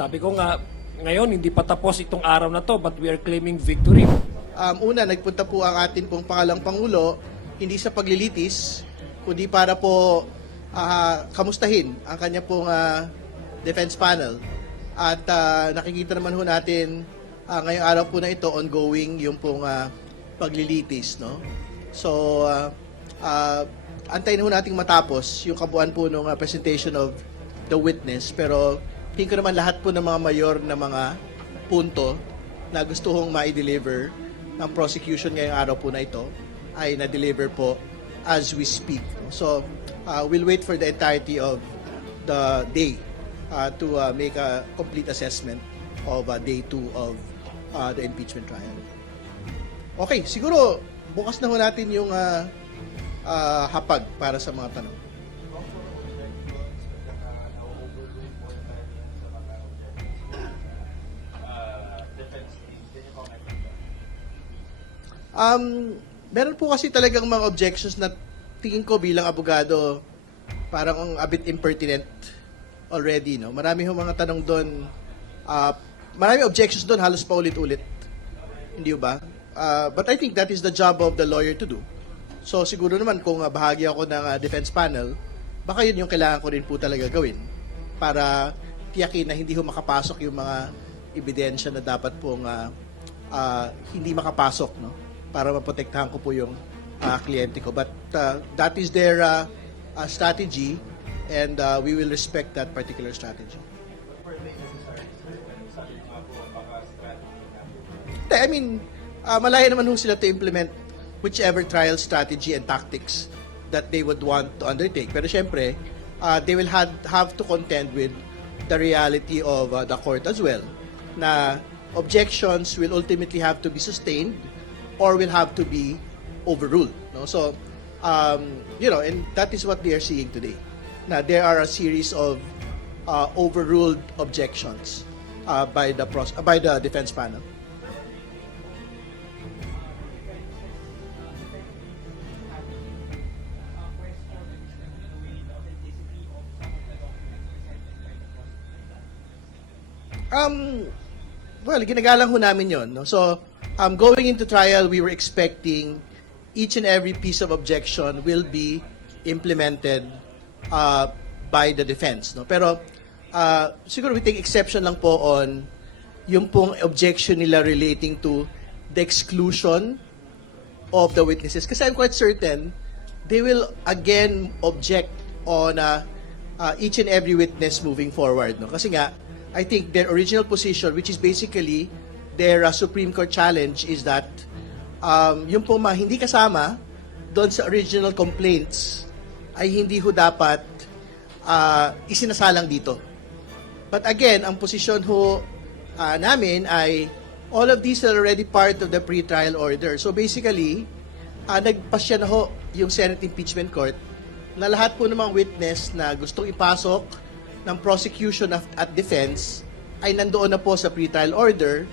Sabi ko nga, ngayon hindi pa tapos itong araw na to, but we are claiming victory. Una, nagpunta po ang atin pong pangalang Pangulo, hindi sa paglilitis, kundi para po kamustahin ang kanya pong defense panel. At nakikita naman ho natin ngayong araw po na ito, ongoing yung pong paglilitis. No? So, antayin ho nating matapos yung kabuuan po ng presentation of the witness. Pero tingin ko naman lahat po ng mga mayor na mga punto na gusto hong ma-deliver ng prosecution ngayong araw po na ito ay na-deliver po as we speak. So, we'll wait for the entirety of the day to make a complete assessment of day 2 of the impeachment trial. Okay, siguro bukas na ho natin yung hapag para sa mga tanong. Meron po kasi talagang mga objections na tingin ko bilang abogado parang a bit impertinent already, no? Marami ho mga tanong doon, marami objections doon, halos pa ulit-ulit. Hindi ba? But I think that is the job of the lawyer to do. So siguro naman kung bahagi ako ng defense panel, baka yun yung kailangan ko rin po talaga gawin para tiyakin na hindi ho makapasok yung mga ebidensya na dapat pong hindi makapasok, no? Para maprotektahan ko po yung kliyente ko. But that is their strategy, and we will respect that particular strategy. I mean, malaya naman ho sila to implement whichever trial strategy and tactics that they would want to undertake. Pero syempre, they will have to contend with the reality of the court as well, na objections will ultimately have to be sustained or will have to be overruled. No? So, and that is what they are seeing today. Now, there are a series of overruled objections by the defense panel. Well, ginagalang ho namin yon. No? So, going into trial, we were expecting each and every piece of objection will be implemented by the defense. No? Pero, siguro we take exception lang po on yung pong objection nila relating to the exclusion of the witnesses. Kasi I'm quite certain they will again object on each and every witness moving forward. No? Kasi nga, I think their original position, which is basically their Supreme Court challenge, is that yung po hindi kasama doon sa original complaints ay hindi ho dapat isinasalang dito. But again, ang posisyon ho namin ay all of these are already part of the pre-trial order. So basically, nagpasya na ho yung Senate Impeachment Court na lahat po ng mga witness na gustong ipasok ng prosecution at defense ay nandoon na po sa pre-trial order,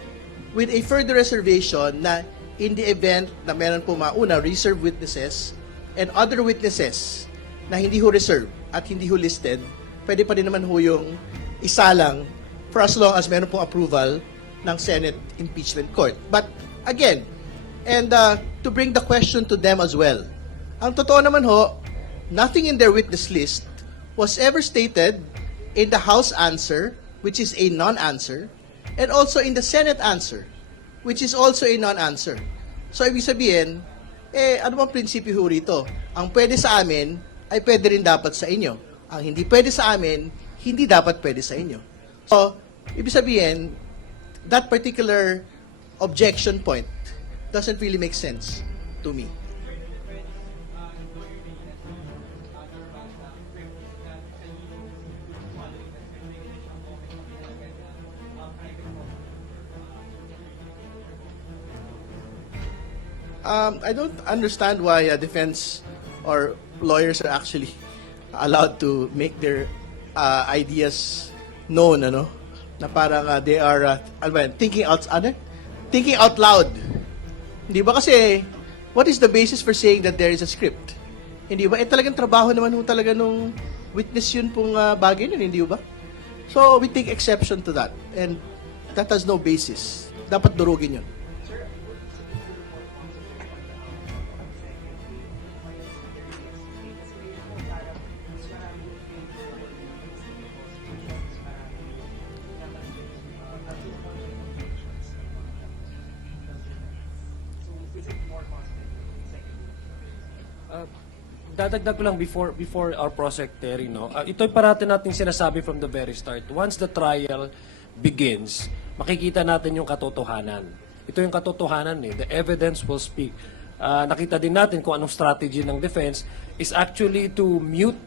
with a further reservation na in the event na meron po mauna reserved witnesses and other witnesses na hindi ho reserved at hindi ho listed, pwede pa rin naman ho yung isalang for as long as meron pong approval ng Senate Impeachment Court. But again, and to bring the question to them as well, ang totoo naman ho, nothing in their witness list was ever stated in the House answer, which is a non-answer, and also in the Senate answer, which is also a non-answer. So, ibig sabihin, ano bang prinsipyo ho rito? Ang pwede sa amin, ay pwede rin dapat sa inyo. Ang hindi pwede sa amin, hindi dapat pwede sa inyo. So, ibig sabihin, that particular objection point doesn't really make sense to me. I don't understand why defense or lawyers are actually allowed to make their ideas known, ano? Na parang they are thinking out loud. Hindi ba kasi what is the basis for saying that there is a script? Hindi ba? Talagang trabaho naman ho talaga nung witness yun pong bagay nun, hindi ba? So we take exception to that. And that has no basis. Dapat durugin yun. Dadagdag ko lang before our prosecutary, no? Ito'y parati natin sinasabi from the very start. Once the trial begins, makikita natin yung katotohanan. Ito yung katotohanan eh. The evidence will speak. Nakita din natin kung anong strategy ng defense is actually to mute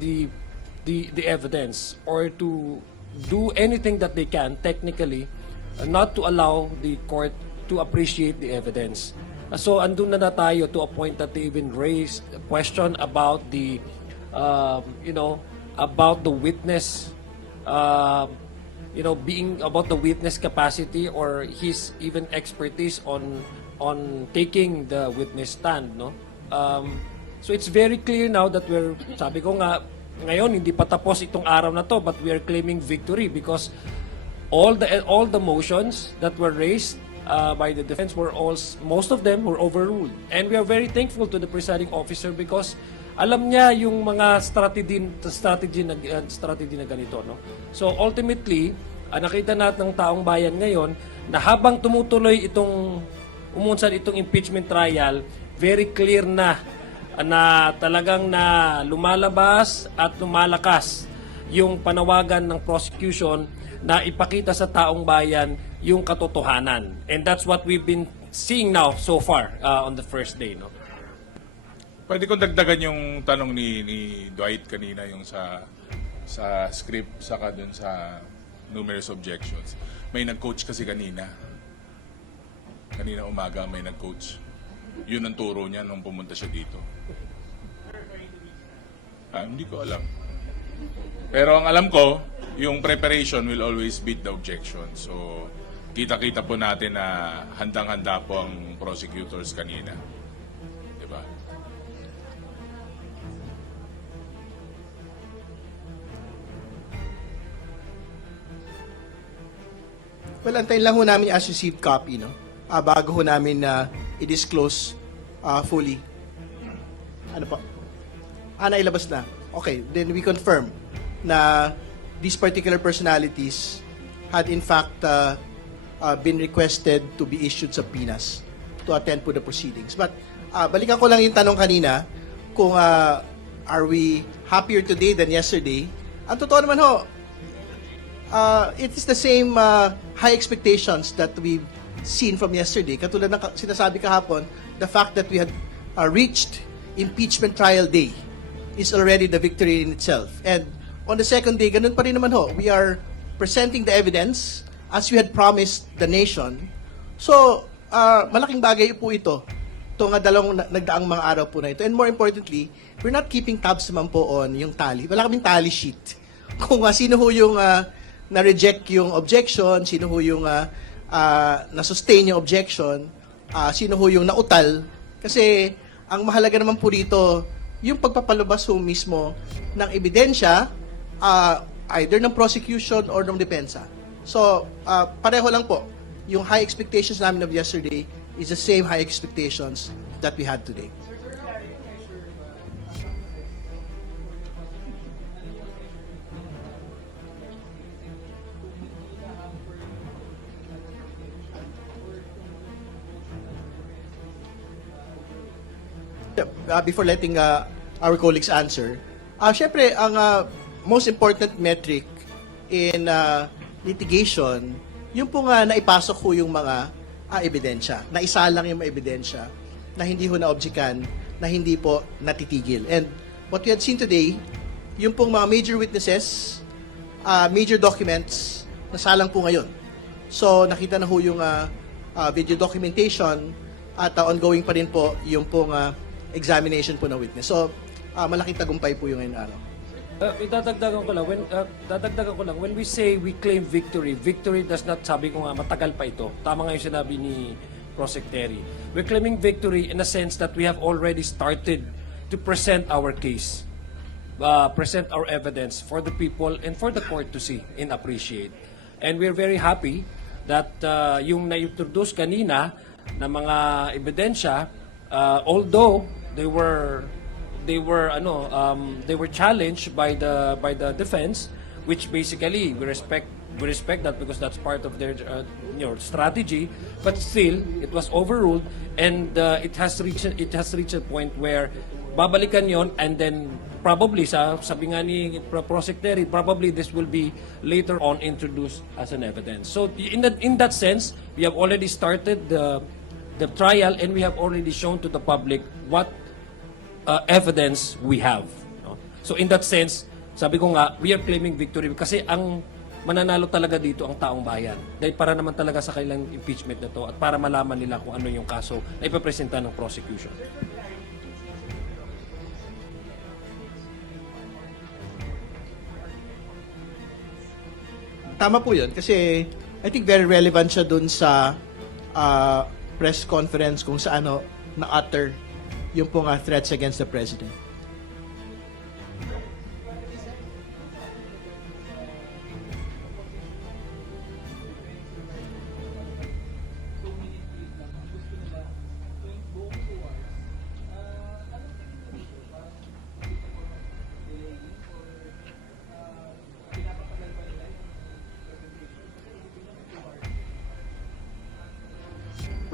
the evidence or to do anything that they can technically not to allow the court to appreciate the evidence. So andun na tayo to a point that they even raised a question about the about the witness being about the witness capacity or his even expertise on taking the witness stand, no? So it's very clear now that sabi ko nga ngayon hindi pa tapos itong araw na to, but we are claiming victory because all the motions that were raised by the defense most of them were overruled. And we are very thankful to the presiding officer because alam niya yung mga strategy na ganito, no? So ultimately, nakita natin ng taong bayan ngayon na habang tumutuloy itong impeachment trial, very clear na talagang na lumalabas at lumalakas yung panawagan ng prosecution na ipakita sa taong bayan yung katotohanan. And that's what we've been seeing now so far on the first day, no? Pwede kong dagdagan yung tanong ni Dwight kanina yung sa script saka dun sa numerous objections. May nag-coach kasi kanina. Kanina umaga may nag-coach. Yun ang turo niya nung pumunta siya dito. Hindi ko alam. Pero ang alam ko, yung preparation will always beat the objection. So, kita-kita po natin na handang-handa po ang prosecutors kanina. Diba? Well, antayin lang ho namin as received copy, no? Bago ho namin i-disclose fully. Ano pa? Nailabas na. Okay, then we confirm na these particular personalities had in fact been requested to be issued subpoenas to attend po the proceedings. But balikan ko lang yung tanong kanina kung are we happier today than yesterday. Ang totoo naman ho, it is the same high expectations that we've seen from yesterday. Katulad ng sinasabi kahapon, the fact that we had reached impeachment trial day is already the victory in itself. And on the second day, ganun pa rin naman ho. We are presenting the evidence as we had promised the nation. So, malaking bagay po ito. Itong dalawang nagdaang mga araw po na ito. And more importantly, we're not keeping tabs naman po on yung tally. Wala kaming tally sheet. Kung sino ho yung na-reject yung objection, sino ho yung na-sustain yung objection, sino ho yung nautal. Kasi, ang mahalaga naman po dito, yung pagpapalabas ho mismo ng ebidensya, either ng prosecution or ng depensa. So, pareho lang po. Yung high expectations namin of yesterday is the same high expectations that we had today. Before letting our colleagues answer, syempre, ang most important metric in litigation, yung po nga naipasok ho yung mga ebidensya, na isa lang yung mga ebidensya, na hindi ho na-objectan, na hindi po natitigil. And what we had seen today, yung pong mga major witnesses, major documents, nasalang po ngayon. So, nakita na ho yung video documentation at ongoing pa rin po yung pong examination po ng witness. So, malaking tagumpay po yung ngayon araw. Dadagdagan ko lang, when we say we claim victory does not, sabi ko nga, matagal pa ito. Tama nga yung sinabi ni Prosecretary. We're claiming victory in a sense that we have already started to present our case. present our evidence for the people and for the court to see and appreciate. And we're very happy that yung na-introduce kanina na mga ebidensya, although they were challenged by the defense, which basically we respect that because that's part of their strategy, but still it was overruled, and it has reached a point where babalikan yon, and then probably sabi nga ni Prosecutor, probably this will be later on introduced as an evidence. So in that sense, we have already started the trial, and we have already shown to the public what evidence we have. No? So in that sense, sabi ko nga, we are claiming victory kasi ang mananalo talaga dito ang taong bayan. Dahil para naman talaga sa kailang impeachment na to at para malaman nila kung ano yung kaso na ipapresenta ng prosecution. Tama po yun kasi I think very relevant siya dun sa press conference kung saan na-utter yung pong threats against the president.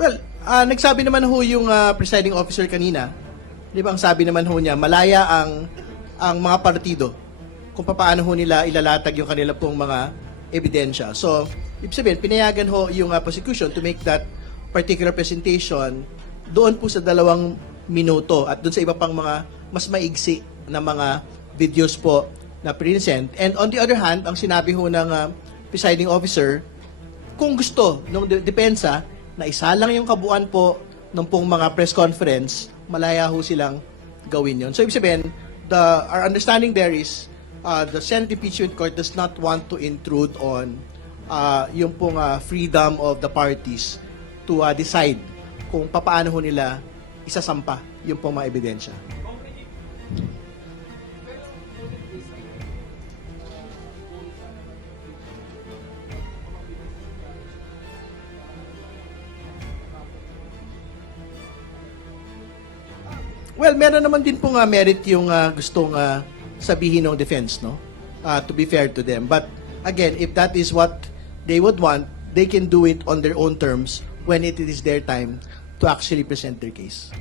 Well, nagsabi naman ho yung presiding officer kanina. Di ba ang sabi naman ho niya, malaya ang mga partido kung paano ho nila ilalatag yung kanila pong mga ebidensya. So, ibig sabihin, pinayagan ho yung prosecution to make that particular presentation doon po sa 2 minuto at doon sa iba pang mga mas maigsi na mga videos po na present. And on the other hand, ang sinabi ho ng presiding officer, kung gusto ng depensa na isa lang yung kabuuan po ng pong mga press conference, malaya ho silang gawin yon. So, ibig sabihin, our understanding there is the Senate Impeachment Court does not want to intrude on yung pong freedom of the parties to decide kung paano ho nila isasampa yung pong mga ebidensya. Well, meron naman din pong merit yung gustong sabihin ng defense, no? To be fair to them. But again, if that is what they would want, they can do it on their own terms when it is their time to actually present their case.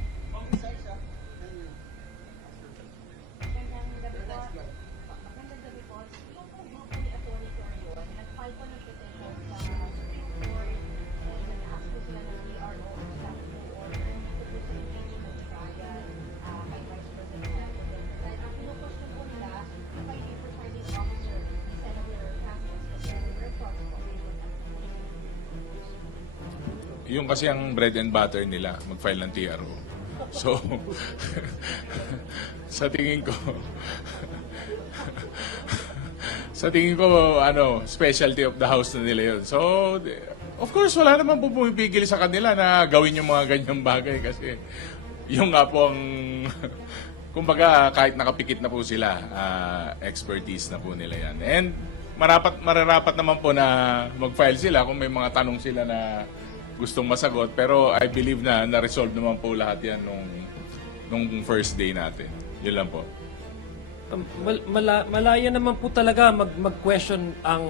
Yung kasi ang bread and butter nila, mag-file ng TRO. So, sa tingin ko, specialty of the house na nila yun. So, of course, wala naman po pumipigil sa kanila na gawin yung mga ganyang bagay kasi yung nga po ang, kumbaga, kahit nakapikit na po sila, expertise na po nila yan. And mararapat naman po na mag-file sila kung may mga tanong sila na gustong masagot, pero I believe na na-resolve naman po lahat yan nung first day natin. Yun lang po. Malaya naman po talaga mag-question ang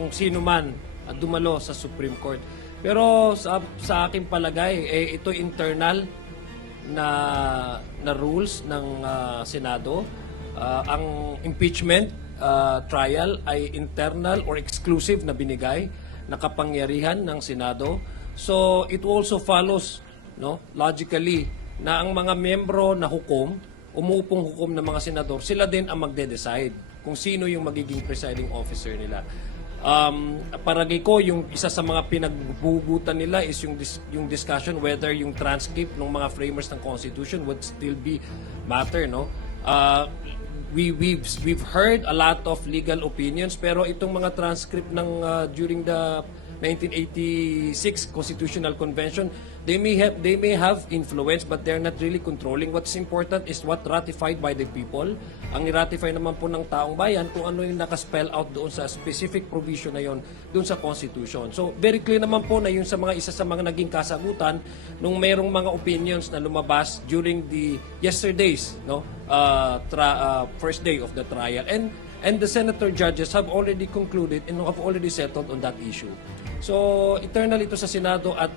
kung sino man dumalo sa Supreme Court. Pero sa aking palagay, ito internal na rules ng Senado. Ang impeachment trial ay internal or exclusive na binigay na kapangyarihan ng Senado. So it also follows, no, logically, na ang mga membro na hukom, umuupong hukom ng mga senador, sila din ang magde-decide kung sino yung magiging presiding officer nila. Paragay ko, yung isa sa mga pinagbubutan nila is yung discussion whether yung transcript ng mga framers ng Constitution would still be matter, no? We've heard a lot of legal opinions, pero itong mga transcript ng during the 1986 Constitutional Convention. They may have influence, but they're not really controlling. What's important is what ratified by the people. Ang ni-ratify naman po ng taong bayan kung ano yung nakaspell out doon sa specific provision na yon doon sa Constitution. So very clear naman po na yung isa sa mga naging kasagutan nung merong mga opinions na lumabas during the yesterday's first day of the trial, and the senator judges have already concluded and have already settled on that issue. So eternal ito sa Senado at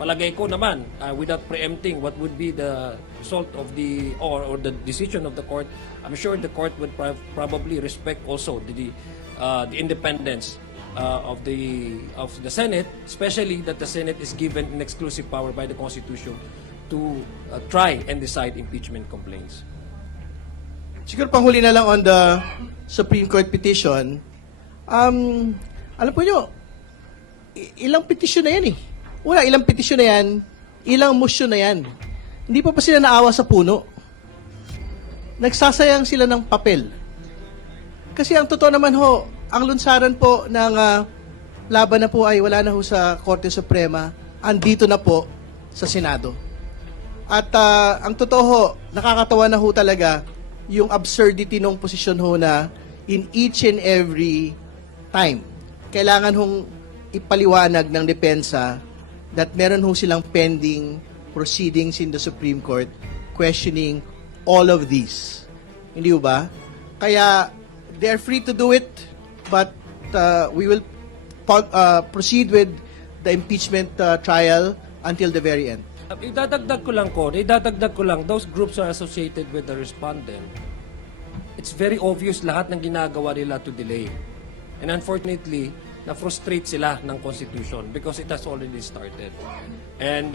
palagay ko naman, without preempting what would be the result of the or the decision of the court, I'm sure the court would probably respect also the independence of the Senate, especially that the Senate is given an exclusive power by the Constitution to try and decide impeachment complaints. Siguro panghuli na lang on the Supreme Court petition. Alam po nyo, ilang petition na yan eh. Una, ilang petition na yan, ilang motion na yan. Hindi pa sila naawa sa puno. Nagsasayang sila ng papel. Kasi ang totoo naman ho, ang lunsaran po ng laban na po ay wala na ho sa Korte Suprema, andito na po sa Senado. At ang totoo ho, nakakatawa na ho talaga yung absurdity ng posisyon ho na in each and every time, kailangan hong ipaliwanag ng depensa that meron ho silang pending proceedings in the Supreme Court questioning all of these. Hindi ba? Kaya they're free to do it, but we will proceed with the impeachment trial until the very end. Idadagdag ko lang, those groups are associated with the respondent. It's very obvious lahat ng ginagawa nila to delay. And unfortunately, na-frustrate sila ng Constitution because it has already started. And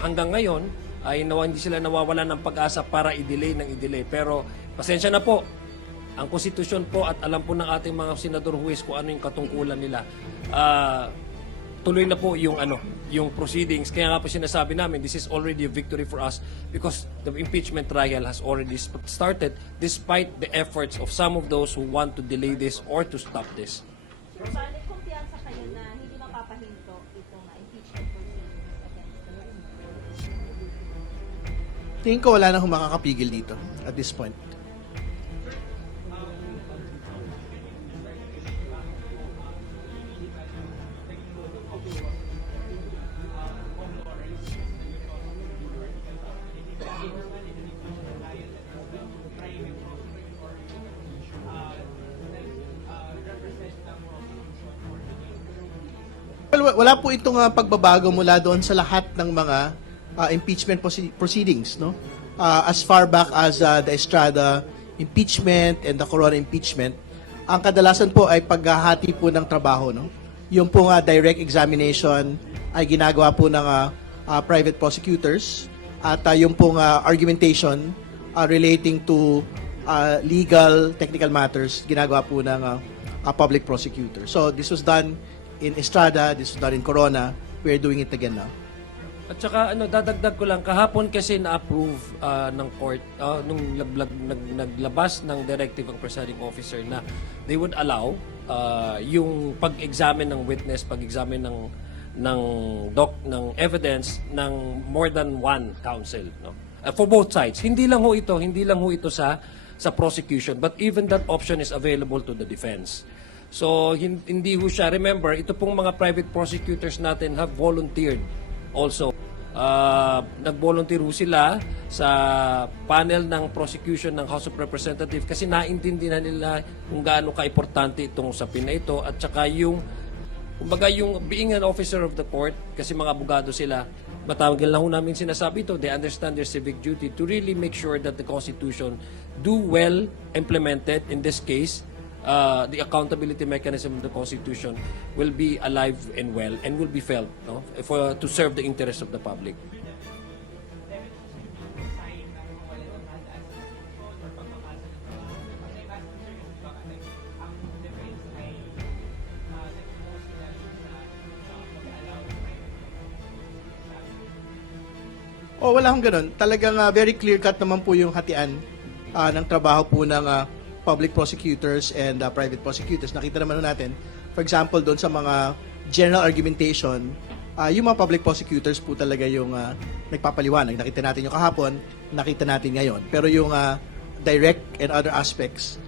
hanggang ngayon, ay hindi sila nawawalan ng pag-asa para i-delay. Pero pasensya na po, ang Constitution po at alam po ng ating mga senador huwes kung ano yung katungkulan nila. Tuloy na po yung proceedings. Kaya nga po sinasabi namin, this is already a victory for us because the impeachment trial has already started despite the efforts of some of those who want to delay this or to stop this. May kumpiyansa kayo na hindi mapapahinto itong impeachment proceedings against the President? Tingin ko wala na hong makakapigil dito at this point. Well, wala po itong pagbabago mula doon sa lahat ng mga impeachment proceedings, no? As far back as the Estrada impeachment and the Corona impeachment, ang kadalasan po ay paghahati po ng trabaho, no? Yung pong direct examination ay ginagawa po ng private prosecutors at yung pong argumentation relating to legal technical matters ginagawa po ng public prosecutor. So this was done in Estrada, this was done in Corona. We're doing it again now. At saka dadagdag ko lang, kahapon kasi na-approve ng court nung naglabas ng directive ang presiding officer na they would allow yung pag-examine ng witness, pag-examine ng evidence ng more than one counsel, no? For both sides. Hindi lang ho ito sa prosecution, but even that option is available to the defense. So hindi ho siya, remember, ito pong mga private prosecutors natin have volunteered also. Nag-volunteer ho sila sa panel ng prosecution ng House of Representatives kasi naintindihan nila kung gaano ka-importante itong usapin na ito at saka yung kumbaga yung being an officer of the court kasi mga abogado sila, matawag lang ho namin sinasabi ito, they understand their civic duty to really make sure that the Constitution do well implemented. In this case, the accountability mechanism of the Constitution will be alive and well and will be felt, no, to serve the interests of the public. Wala akong ganun. Talagang very clear-cut naman po yung hatian ng trabaho po ng public prosecutors and private prosecutors. Nakita naman natin, for example, doon sa mga general argumentation, yung mga public prosecutors po talaga yung nagpapaliwanag. Nakita natin yung kahapon, nakita natin ngayon. Pero yung direct and other aspects,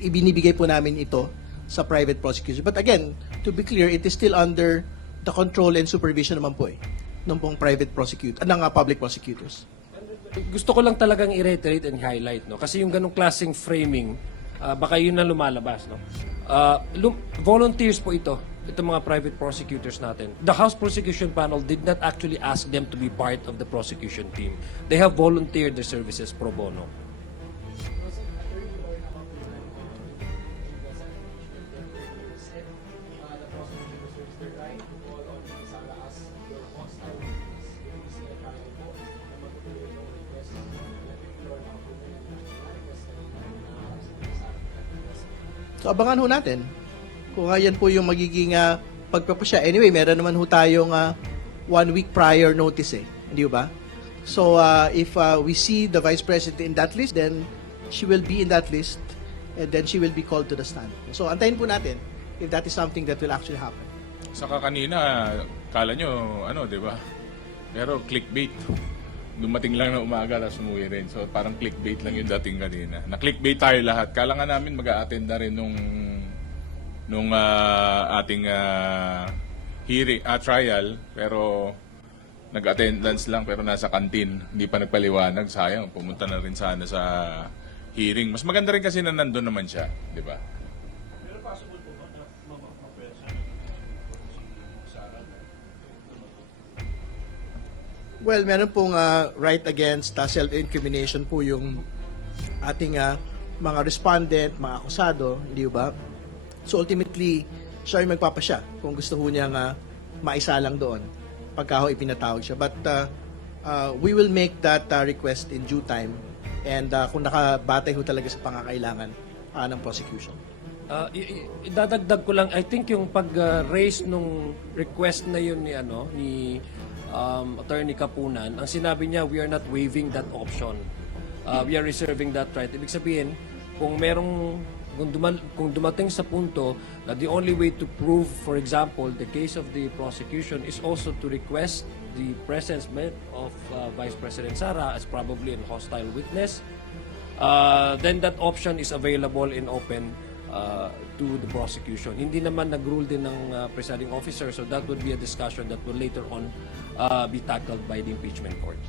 ibinibigay po namin ito sa private prosecution. But again, to be clear, it is still under the control and supervision naman po ng pong private prosecutor, ng public prosecutors. Gusto ko lang talagang i-reiterate and highlight, no? Kasi yung ganong klaseng framing, baka yun na lumalabas, no? Volunteers po itong mga private prosecutors natin. The House Prosecution Panel did not actually ask them to be part of the prosecution team. They have volunteered their services pro bono. So abangan ho natin kung yan po yung magiging pagpapasya. Anyway, meron naman ho tayong 1 week prior notice hindi ba? So if we see the Vice President in that list, then she will be in that list and then she will be called to the stand. So antayin po natin if that is something that will actually happen. Saka kanina, kala nyo, di ba? Pero clickbait. Dumating lang na umaga, tapos umuwi rin. So parang clickbait lang yung dating kanina. Na-clickbait tayo lahat. Kala nga namin mag-a-attend na rin nung ating hearing, trial. Pero nag-attendance lang, pero nasa kantin. Hindi pa nagpaliwanag. Sayang, pumunta na rin sana sa hearing. Mas maganda rin kasi na nandun naman siya. Di ba? Well, meron pong right against self-incrimination po yung ating mga respondent, mga akusado, hindi ba? So ultimately, siya yung magpapasya kung gusto ho niyang maisalang doon pagka ho ipinatawag siya. But we will make that request in due time and kung nakabatay ho talaga sa pangangailangan ng prosecution. Idadagdag ko lang, I think yung pag-raise nung request na yun ni Attorney Kapunan, ang sinabi niya, we are not waiving that option. We are reserving that right. Ibig sabihin, kung dumating sa punto na the only way to prove, for example, the case of the prosecution is also to request the presence of Vice President Sara as probably a hostile witness, then that option is available and open to the prosecution. Hindi naman nag-rule din ng presiding officer, so that would be a discussion that will later on be tackled by the impeachment court.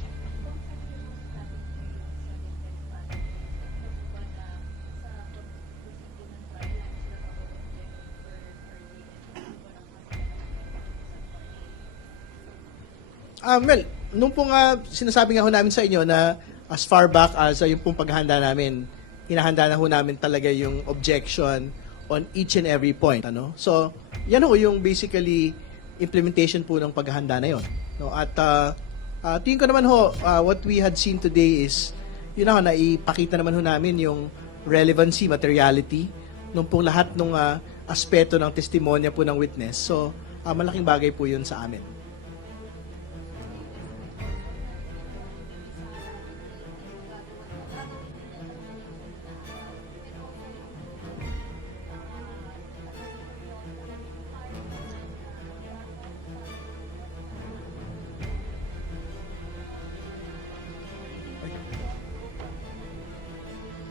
Well, nung pong sinasabi nga ho namin sa inyo na as far back as yung pong paghahanda namin, hinahanda na ho namin talaga yung objection on each and every point. So, yan ho yung basically implementation po ng paghahanda na yon. No? At tingin ko naman ho, what we had seen today is, yun na naipakita naman ho namin yung relevancy, materiality, nung pong lahat ng aspeto ng testimonya po ng witness. So, malaking bagay po yun sa amin.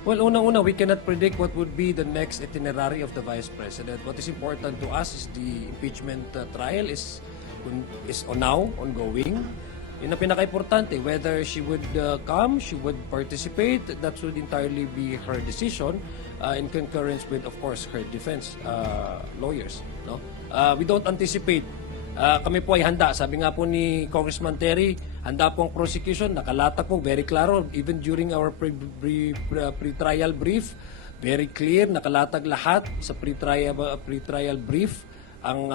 Well, unang-una, we cannot predict what would be the next itinerary of the Vice President. What is important to us is the impeachment trial is now ongoing. Yun ang pinaka-importante. Whether she would come, she would participate, that should entirely be her decision in concurrence with, of course, her defense lawyers. No? We don't anticipate. Kami po ay handa. Sabi nga po ni Congressman Terry, handa po ang prosecution, nakalatag po, very klaro. Even during our pre-trial brief, very clear, nakalatag lahat sa pre-trial brief ang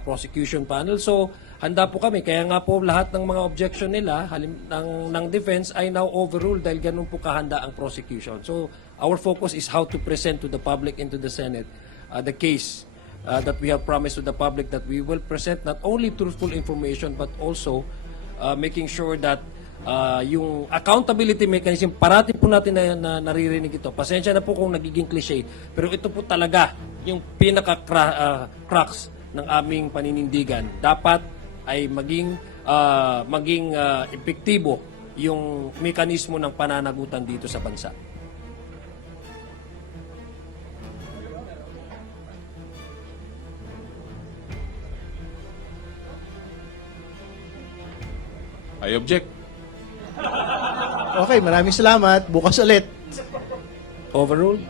prosecution panel. So, handa po kami. Kaya nga po lahat ng mga objection nila ng defense ay now overruled dahil ganun po kahanda ang prosecution. So, our focus is how to present to the public and to the Senate the case that we have promised to the public, that we will present not only truthful information but also making sure that yung accountability mechanism, parati po natin na naririnig ito. Pasensya na po kung nagiging cliche, pero ito po talaga yung pinaka-crux ng aming paninindigan, dapat ay maging epektibo yung mekanismo ng pananagutan dito sa bansa. I object. Okay, maraming salamat. Bukas ulit. Overruled?